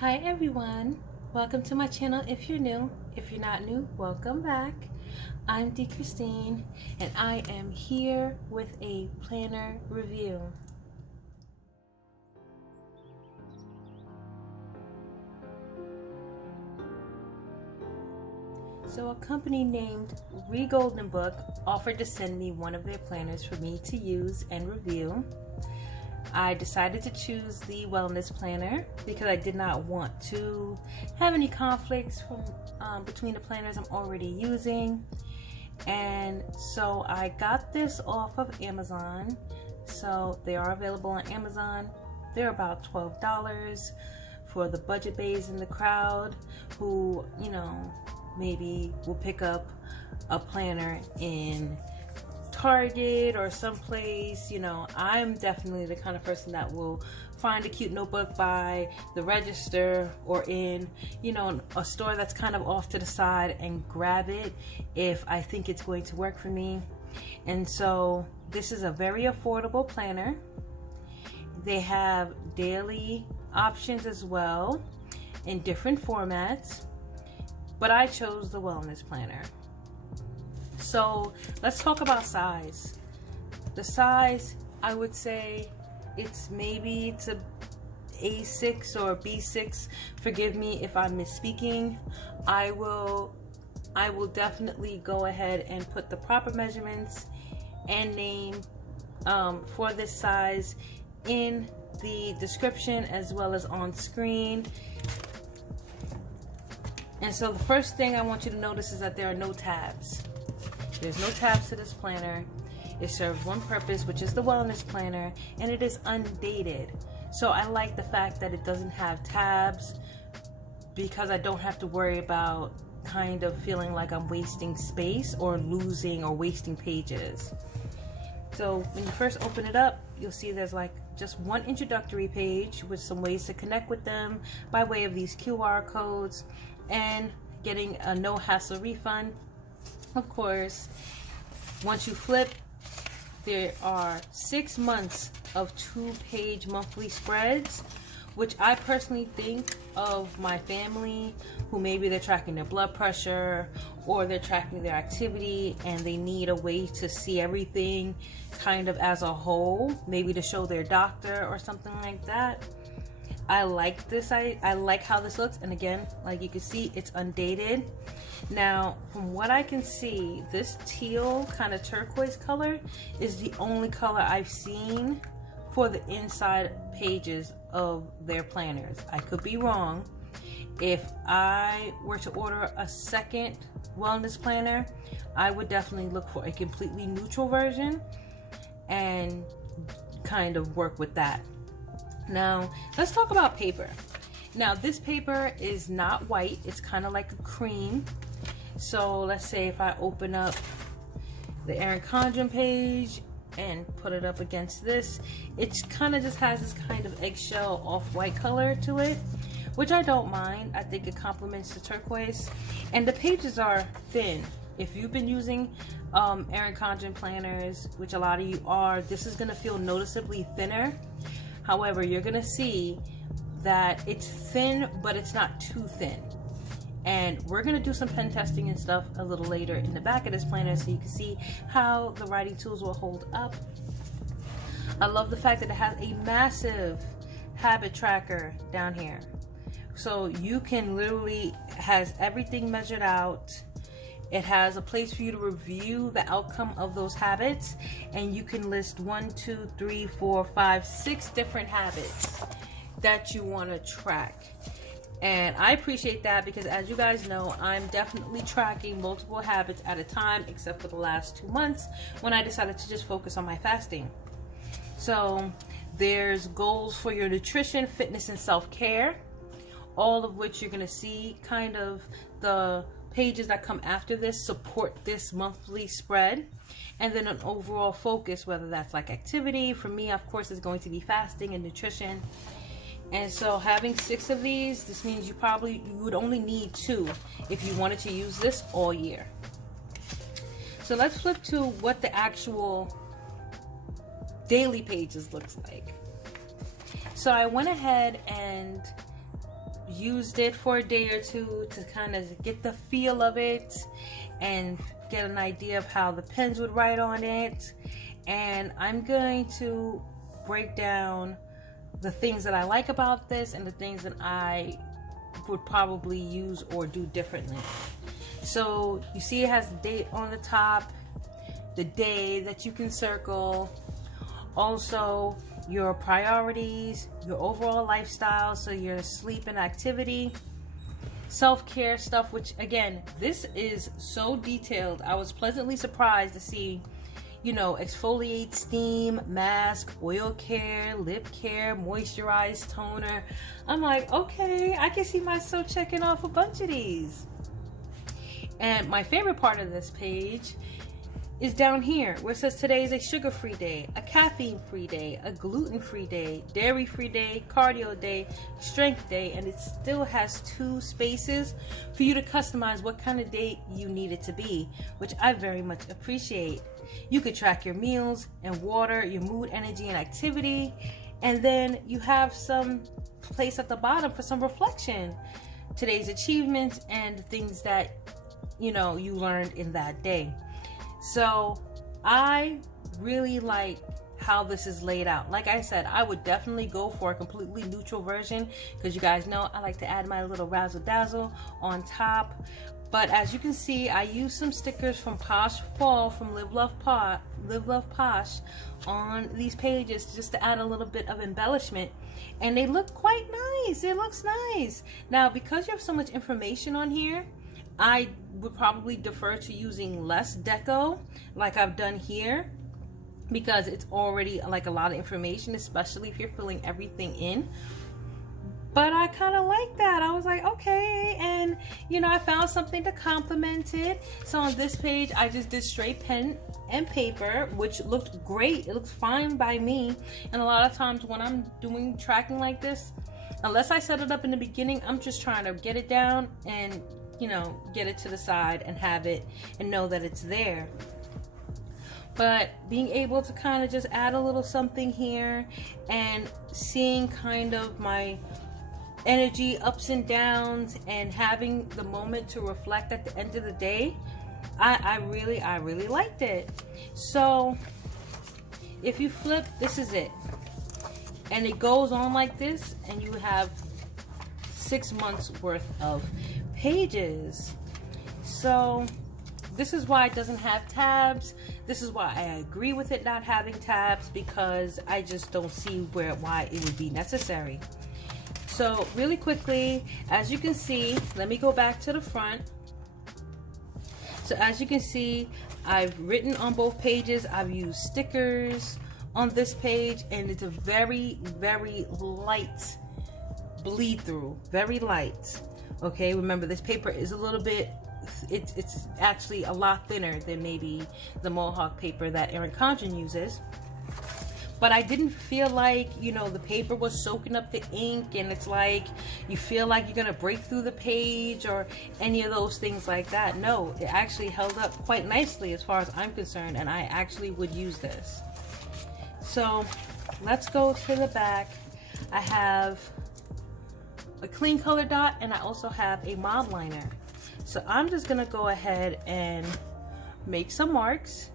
Hi everyone, welcome to my channel if you're new. If you're not new, welcome back. I'm D. Christine and I am here with a planner review. So a company named Golden Book offered to send me one of their planners for me to use and review. I decided to choose the wellness planner because I did not want to have any conflicts between the planners I'm already using. And so I got this off of Amazon. So they are available on Amazon. They're about $12 for the budget bays in the crowd who, maybe will pick up a planner in Target or someplace. I'm definitely the kind of person that will find a cute notebook by the register or in a store that's kind of off to the side and grab it if I think it's going to work for me. And so this is a very affordable planner. They have daily options as well in different formats, but I chose the wellness planner. So let's talk about size. The size, I would say it's a A6 or B6. Forgive me if I'm misspeaking. I will definitely go ahead and put the proper measurements and name for this size in the description as well as on screen. And so the first thing I want you to notice is that there are no tabs. There's no tabs to this planner. It serves one purpose, which is the wellness planner, and it is undated. So I like the fact that it doesn't have tabs because I don't have to worry about kind of feeling like I'm wasting space or losing or wasting pages. So when you first open it up, you'll see there's just one introductory page with some ways to connect with them by way of these QR codes and getting a no hassle refund. Of course, once you flip, there are 6 months of 2-page monthly spreads, which I personally think of my family who maybe they're tracking their blood pressure or they're tracking their activity and they need a way to see everything kind of as a whole, maybe to show their doctor or something like that. I like this. I like how this looks, and again, like you can see, it's undated. Now, from what I can see, this teal kind of turquoise color is the only color I've seen for the inside pages of their planners. I could be wrong. If I were to order a second wellness planner, I would definitely look for a completely neutral version and kind of work with that. Now, let's talk about paper. Now, this paper is not white. It's kind of like a cream. So let's say if I open up the Erin Condren page and put it up against this, it kind of just has this kind of eggshell off-white color to it, which I don't mind. I think it complements the turquoise. And the pages are thin. If you've been using Erin Condren planners, which a lot of you are, this is going to feel noticeably thinner. However, you're going to see that it's thin, but it's not too thin. And we're going to do some pen testing and stuff a little later in the back of this planner so you can see how the writing tools will hold up. I love the fact that it has a massive habit tracker down here. So you can literally, has everything measured out. It has a place for you to review the outcome of those habits, and you can list 1, 2, 3, 4, 5, 6 different habits that you want to track. And I appreciate that because, as you guys know, I'm definitely tracking multiple habits at a time, except for the last 2 months when I decided to just focus on my fasting. So there's goals for your nutrition, fitness, and self-care, all of which you're going to see kind of the pages that come after this support this monthly spread, and then an overall focus, whether that's like activity. For me, of course, is going to be fasting and nutrition. And so having 6 of these, this means you would only need 2 if you wanted to use this all year. So let's flip to what the actual daily pages looks like. So I went ahead and used it for a day or two to kind of get the feel of it and get an idea of how the pens would write on it. And I'm going to break down the things that I like about this and the things that I would probably use or do differently. So you see it has the date on the top, the day that you can circle, also your priorities, your overall lifestyle, so your sleep and activity, self-care stuff, which again, this is so detailed. I was pleasantly surprised to see, you know, exfoliate, steam, mask, oil care, lip care, moisturize, toner. I'm like, okay, I can see myself checking off a bunch of these. And my favorite part of this page is down here where it says today is a sugar-free day, a caffeine-free day, a gluten-free day, dairy-free day, cardio day, strength day, and it still has 2 spaces for you to customize what kind of day you need it to be, which I very much appreciate. You could track your meals and water, your mood, energy, and activity, and then you have some place at the bottom for some reflection. Today's achievements and things that, you know, you learned in that day. So I really like how this is laid out. Like I said, I would definitely go for a completely neutral version because you guys know I like to add my little razzle dazzle on top. But as you can see, I use some stickers from Posh Fall from Live Love Posh on these pages just to add a little bit of embellishment, and they look quite nice. It looks nice. Now, because you have so much information on here, I would probably defer to using less deco like I've done here, because it's already like a lot of information, especially if you're filling everything in. But I kind of like that. I was like, okay, and you know, I found something to complement it. So on this page, I just did straight pen and paper, which looked great. It looks fine by me. And a lot of times when I'm doing tracking like this, unless I set it up in the beginning, I'm just trying to get it down and, you know, get it to the side and have it and know that it's there. But being able to kind of just add a little something here and seeing kind of my energy ups and downs and having the moment to reflect at the end of the day, I really liked it. So if you flip, this is it, and it goes on like this, and you have 6 months worth of pages. So this is why it doesn't have tabs. This is why I agree with it not having tabs, because I just don't see why it would be necessary. So really quickly, as you can see, let me go back to the front. So as you can see, I've written on both pages. I've used stickers on this page, and it's a very, very light bleed through, very light. Okay, remember this paper is a little bit, it's actually a lot thinner than maybe the Mohawk paper that Erin Condren uses. But I didn't feel like, you know, the paper was soaking up the ink, and it's like you feel like you're gonna break through the page or any of those things like that. No, it actually held up quite nicely as far as I'm concerned, and I actually would use this. So let's go to the back. I have a clean color dot, and I also have a mild liner. So I'm just gonna go ahead and make some marks.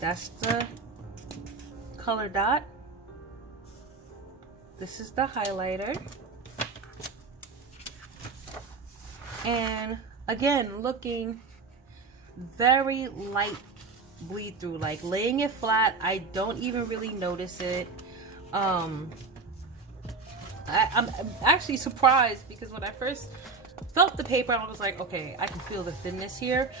That's the color dot. This is the highlighter. And again, looking very light bleed through, like laying it flat. I don't even really notice it. I'm actually surprised, because when I first felt the paper, I was like, okay, I can feel the thinness here,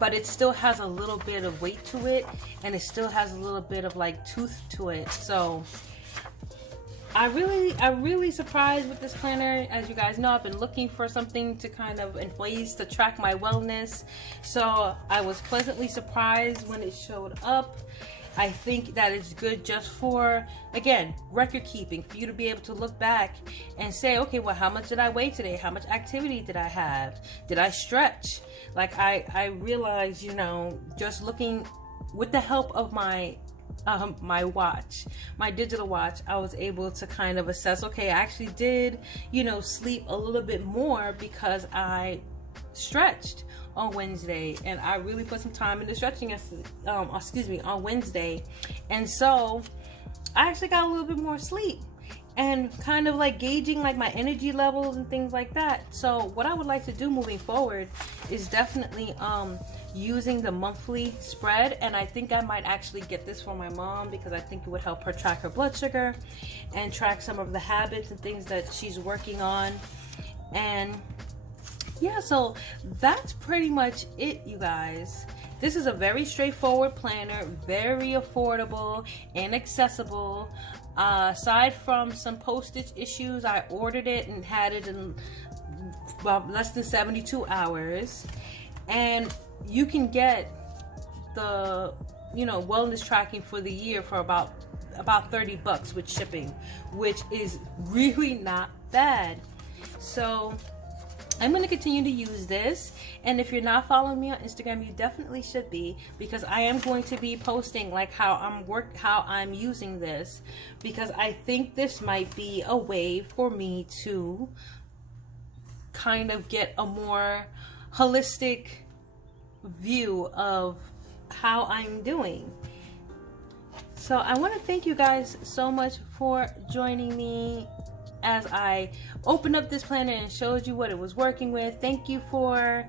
but it still has a little bit of weight to it, and it still has a little bit of like tooth to it. So I'm really surprised with this planner. As you guys know, I've been looking for something to kind of, and ways to track my wellness. So I was pleasantly surprised when it showed up. I think that it's good just for, again, record keeping, for you to be able to look back and say, okay, well, how much did I weigh today? How much activity did I have? Did I stretch? Like I realized, you know, just looking with the help of my my watch, my digital watch, I was able to kind of assess, okay, I actually did, sleep a little bit more because I stretched on Wednesday, and I really put some time into stretching on Wednesday, and so I actually got a little bit more sleep, and kind of like gauging like my energy levels and things like that. So what I would like to do moving forward is definitely using the monthly spread, and I think I might actually get this for my mom because I think it would help her track her blood sugar and track some of the habits and things that she's working on. And yeah, so that's pretty much it, you guys. This is a very straightforward planner, very affordable and accessible. Aside from some postage issues, I ordered it and had it in about less than 72 hours. And you can get the, wellness tracking for the year for about $30 with shipping, which is really not bad. So I'm going to continue to use this, and if you're not following me on Instagram, you definitely should be, because I am going to be posting like how I'm using this, because I think this might be a way for me to kind of get a more holistic view of how I'm doing. So I want to thank you guys so much for joining me as I opened up this planner and showed you what it was working with. Thank you for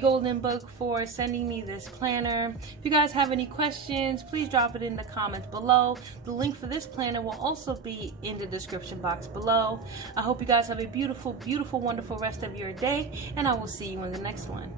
Golden Book for sending me this planner. If you guys have any questions, please drop it in the comments below. The link for this planner will also be in the description box below. I hope you guys have a beautiful, beautiful, wonderful rest of your day, and I will see you in the next one.